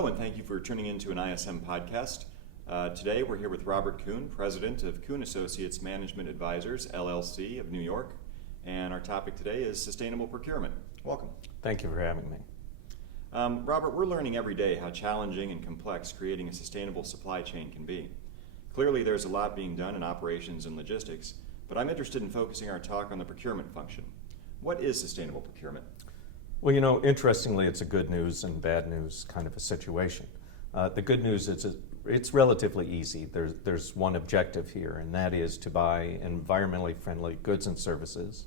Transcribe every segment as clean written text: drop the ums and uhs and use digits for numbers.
Hello, and thank you for tuning in to an ISM podcast. Today we're here with Robert Kuhn, president of Kuhn Associates Management Advisors, LLC of New York, and our topic today is sustainable procurement. Welcome. Thank you for having me. Robert, we're learning every day how challenging and complex creating a sustainable supply chain can be. Clearly there's a lot being done in operations and logistics, but I'm interested in focusing our talk on the procurement function. What is sustainable procurement? Well, you know, interestingly, it's a good news and bad news kind of a situation. The good news is it's relatively easy. There's one objective here, and that is to buy environmentally friendly goods and services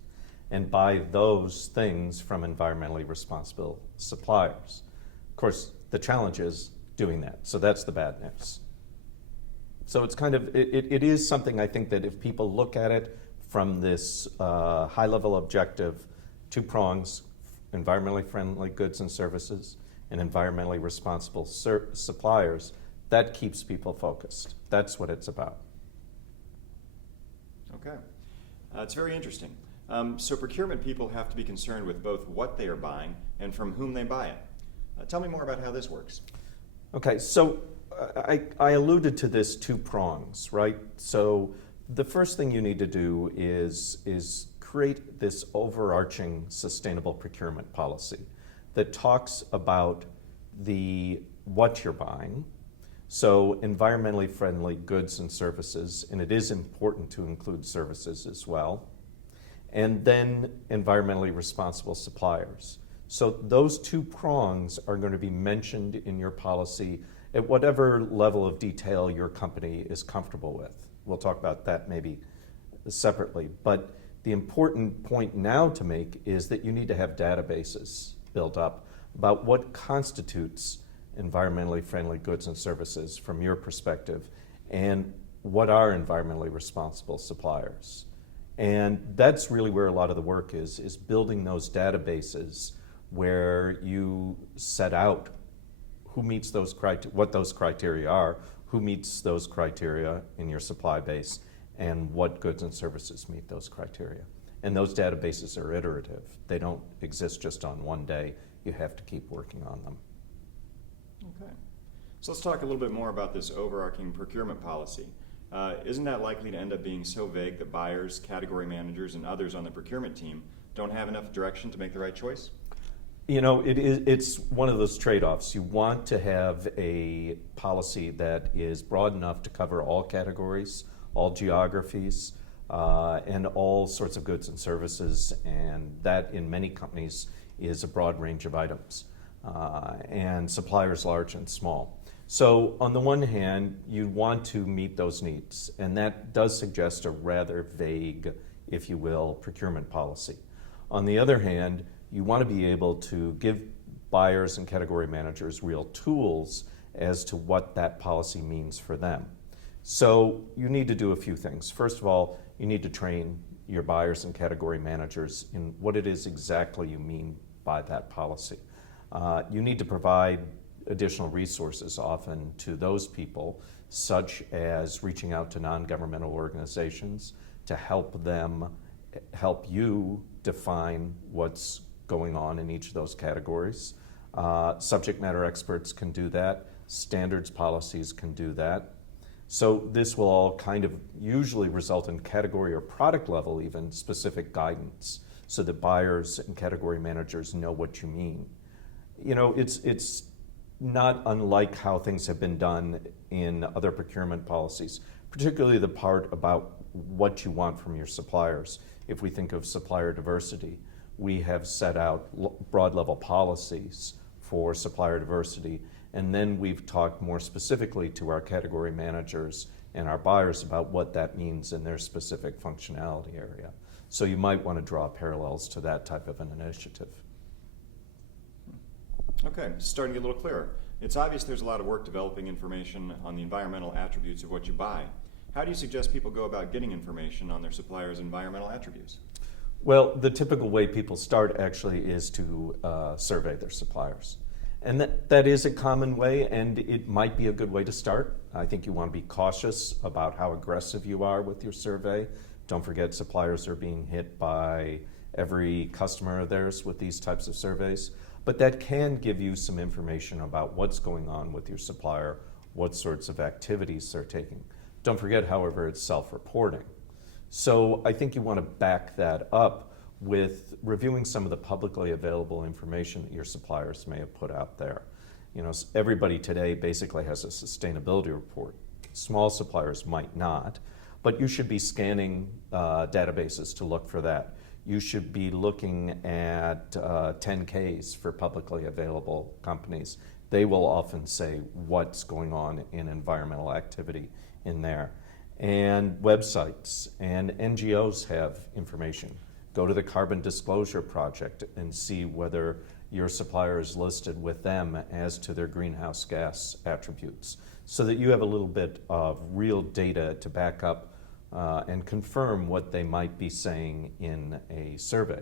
and buy those things from environmentally responsible suppliers. Of course, the challenge is doing that, so that's the bad news. So it's kind of, it is something I think that if people look at it from this high-level objective, two prongs, environmentally friendly goods and services and environmentally responsible suppliers, that keeps people focused. That's what it's about. Okay. It's very interesting. So procurement people have to be concerned with both what they are buying and from whom they buy it. Tell me more about how this works. Okay, so I alluded to this two prongs, right? So the first thing you need to do is create this overarching sustainable procurement policy that talks about what you're buying, so environmentally friendly goods and services, and it is important to include services as well, and then environmentally responsible suppliers. So those two prongs are going to be mentioned in your policy at whatever level of detail your company is comfortable with. We'll talk about that maybe separately, but the important point now to make is that you need to have databases built up about what constitutes environmentally friendly goods and services from your perspective and what are environmentally responsible suppliers. And that's really where a lot of the work is building those databases where you set out who meets those what those criteria are, who meets those criteria in your supply base, and what goods and services meet those criteria. And those databases are iterative. They don't exist just on one day. You have to keep working on them. Okay. So let's talk a little bit more about this overarching procurement policy. Isn't that likely to end up being so vague that buyers, category managers, and others on the procurement team don't have enough direction to make the right choice? You know, it's one of those trade-offs. You want to have a policy that is broad enough to cover all categories, all geographies, and all sorts of goods and services, and that in many companies is a broad range of items, and suppliers large and small. So on the one hand, you want to meet those needs, and that does suggest a rather vague, if you will, procurement policy. On the other hand, you want to be able to give buyers and category managers real tools as to what that policy means for them. So you need to do a few things. First of all, you need to train your buyers and category managers in what it is exactly you mean by that policy. You need to provide additional resources often to those people, such as reaching out to non-governmental organizations to help you define what's going on in each of those categories. Subject matter experts can do that. Standards policies can do that. So this will all kind of usually result in category or product level even specific guidance so that buyers and category managers know what you mean. You know, it's not unlike how things have been done in other procurement policies, particularly the part about what you want from your suppliers. If we think of supplier diversity, we have set out broad level policies for supplier diversity, and then we've talked more specifically to our category managers and our buyers about what that means in their specific functionality area. So you might want to draw parallels to that type of an initiative. Okay, starting to get a little clearer. It's obvious there's a lot of work developing information on the environmental attributes of what you buy. How do you suggest people go about getting information on their suppliers' environmental attributes? Well, the typical way people start actually is to survey their suppliers. And that is a common way, and it might be a good way to start. I think you want to be cautious about how aggressive you are with your survey. Don't forget suppliers are being hit by every customer of theirs with these types of surveys. but that can give you some information about what's going on with your supplier, what sorts of activities they're taking. Don't forget, however, it's self-reporting. So I think you want to back that up with reviewing some of the publicly available information that your suppliers may have put out there. Everybody today basically has a sustainability report. Small suppliers might not, but you should be scanning databases to look for that. You should be looking at 10Ks for publicly available companies. They will often say what's going on in environmental activity in there. And websites and NGOs have information. Go to the Carbon Disclosure Project and see whether your supplier is listed with them as to their greenhouse gas attributes, so that you have a little bit of real data to back up and confirm what they might be saying in a survey.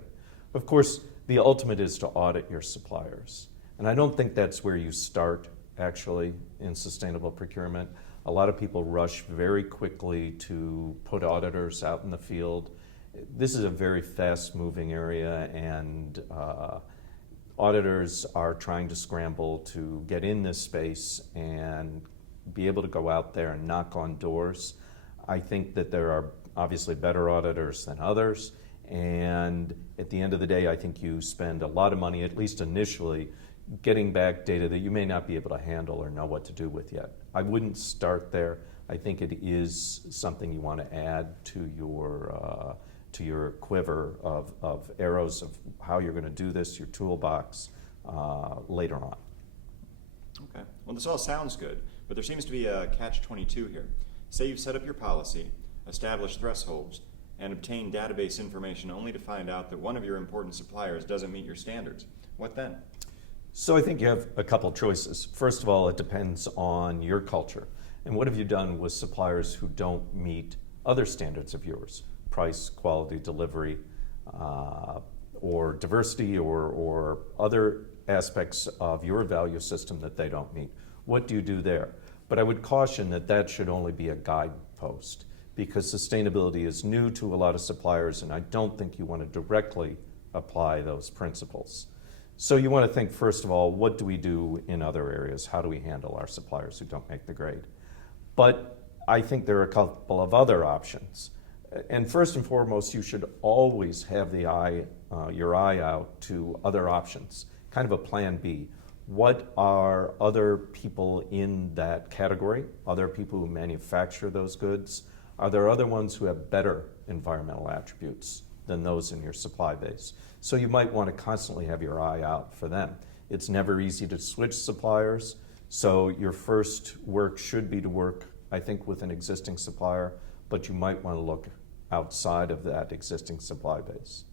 Of course, the ultimate is to audit your suppliers. And I don't think that's where you start, actually, in sustainable procurement. A lot of people rush very quickly to put auditors out in the field. This is a very fast-moving area, and auditors are trying to scramble to get in this space and be able to go out there and knock on doors. I think that there are obviously better auditors than others, and at the end of the day, I think you spend a lot of money, at least initially, getting back data that you may not be able to handle or know what to do with yet. I wouldn't start there. I think it is something you want to add to your quiver of arrows of how you're going to do this, your toolbox, later on. Okay. Well, this all sounds good, but there seems to be a catch-22 here. Say you've set up your policy, established thresholds, and obtained database information only to find out that one of your important suppliers doesn't meet your standards. What then? So I think you have a couple choices. First of all, it depends on your culture. And what have you done with suppliers who don't meet other standards of yours? Price, quality, delivery, or diversity, or other aspects of your value system that they don't meet. What do you do there? But I would caution that that should only be a guidepost, because sustainability is new to a lot of suppliers, and I don't think you want to directly apply those principles. So you want to think, first of all, what do we do in other areas? How do we handle our suppliers who don't make the grade? But I think there are a couple of other options. And first and foremost, you should always have your eye out to other options, kind of a plan B. What are other people in that category, other people who manufacture those goods? Are there other ones who have better environmental attributes than those in your supply base? So you might want to constantly have your eye out for them. It's never easy to switch suppliers, so your first work should be to work, I think, with an existing supplier, but you might want to look outside of that existing supply base.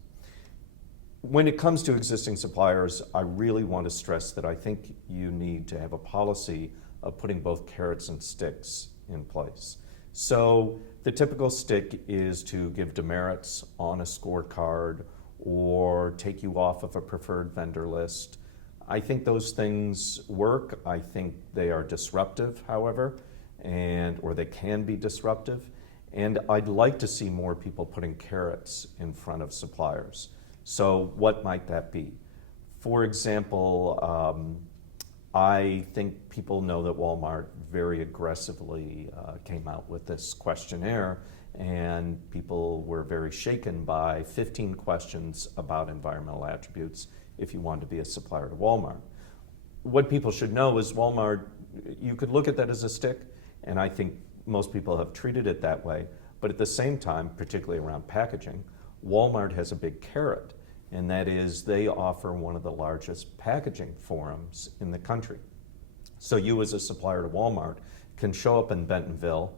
When it comes to existing suppliers, I really want to stress that I think you need to have a policy of putting both carrots and sticks in place. So the typical stick is to give demerits on a scorecard or take you off of a preferred vendor list. I think those things work. I think they are disruptive, however, or they can be disruptive. And I'd like to see more people putting carrots in front of suppliers. So what might that be? For example, I think people know that Walmart very aggressively came out with this questionnaire, and people were very shaken by 15 questions about environmental attributes if you wanted to be a supplier to Walmart. What people should know is Walmart, you could look at that as a stick, and I think most people have treated it that way, but at the same time, particularly around packaging, Walmart has a big carrot, and that is they offer one of the largest packaging forums in the country. So you as a supplier to Walmart can show up in Bentonville,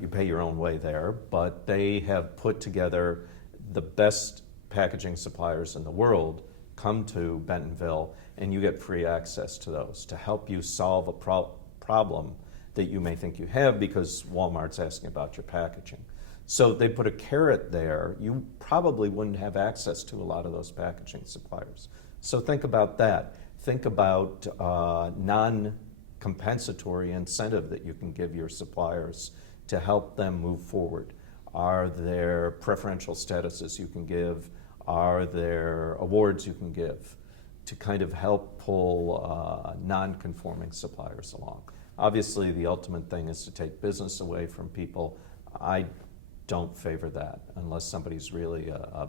you pay your own way there, but they have put together the best packaging suppliers in the world come to Bentonville, and you get free access to those to help you solve a problem that you may think you have because Walmart's asking about your packaging. So they put a carrot there. You probably wouldn't have access to a lot of those packaging suppliers. So think about that. Think about non-compensatory incentive that you can give your suppliers to help them move forward. Are there preferential statuses you can give? Are there awards you can give? to kind of help pull non-conforming suppliers along. Obviously, the ultimate thing is to take business away from people. I don't favor that unless somebody's really a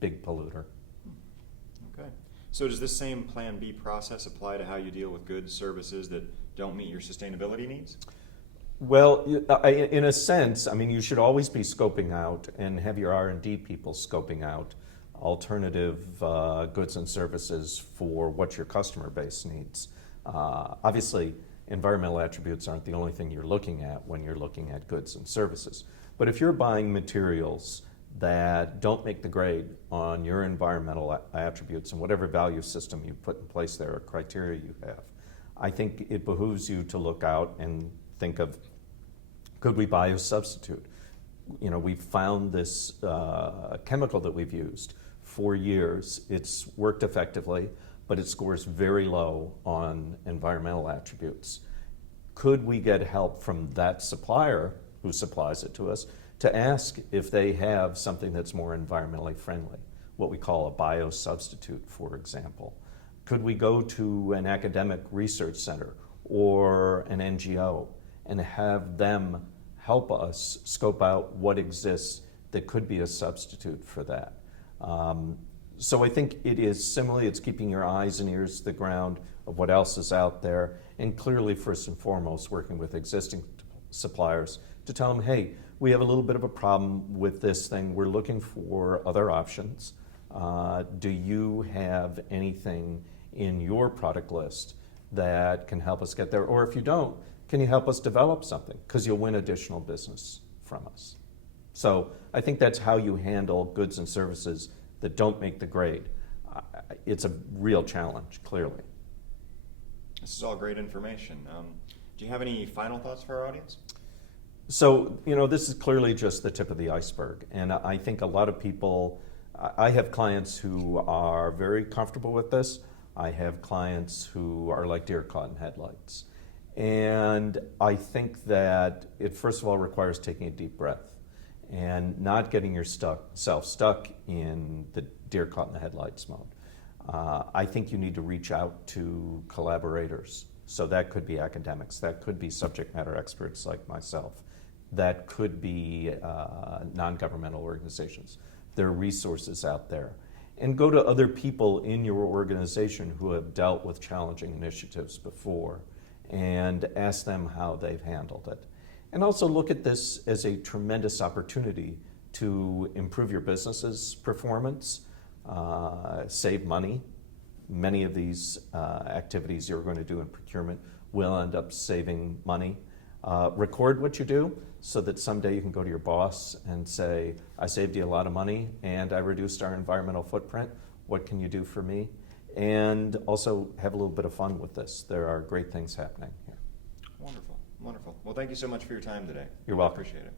big polluter. Okay. So does this same Plan B process apply to how you deal with goods, services that don't meet your sustainability needs? Well, in a sense, I mean, you should always be scoping out and have your R&D people scoping out alternative goods and services for what your customer base needs. Obviously, environmental attributes aren't the only thing you're looking at when you're looking at goods and services. But if you're buying materials that don't make the grade on your environmental attributes and whatever value system you put in place there or criteria you have, I think it behooves you to look out and think of, could we biosubstitute? You know, we've found this chemical that we've used for years. It's worked effectively, but it scores very low on environmental attributes. Could we get help from that supplier who supplies it to us to ask if they have something that's more environmentally friendly, what we call a biosubstitute, for example? Could we go to an academic research center or an NGO and have them help us scope out what exists that could be a substitute for that? So I think it is similarly, it's keeping your eyes and ears to the ground of what else is out there, and clearly, first and foremost, working with existing suppliers to tell them, hey, we have a little bit of a problem with this thing. We're looking for other options. Do you have anything in your product list that can help us get there? Or if you don't, can you help us develop something? Because you'll win additional business from us. So I think that's how you handle goods and services that don't make the grade. It's a real challenge, clearly. This is all great information. Do you have any final thoughts for our audience? So, you know, this is clearly just the tip of the iceberg. And I think a lot of people, I have clients who are very comfortable with this. I have clients who are like deer caught in headlights. And I think that it, first of all, requires taking a deep breath and not getting yourself stuck in the deer caught in the headlights mode. I think you need to reach out to collaborators. So that could be academics, that could be subject matter experts like myself, that could be non-governmental organizations. There are resources out there. And go to other people in your organization who have dealt with challenging initiatives before and ask them how they've handled it. And also look at this as a tremendous opportunity to improve your business's performance, save money. Many of these activities you're going to do in procurement will end up saving money. Record what you do so that someday you can go to your boss and say, I saved you a lot of money and I reduced our environmental footprint. What can you do for me? And also have a little bit of fun with this. There are great things happening here. Wonderful, wonderful. Well, thank you so much for your time today. You're welcome. Appreciate it.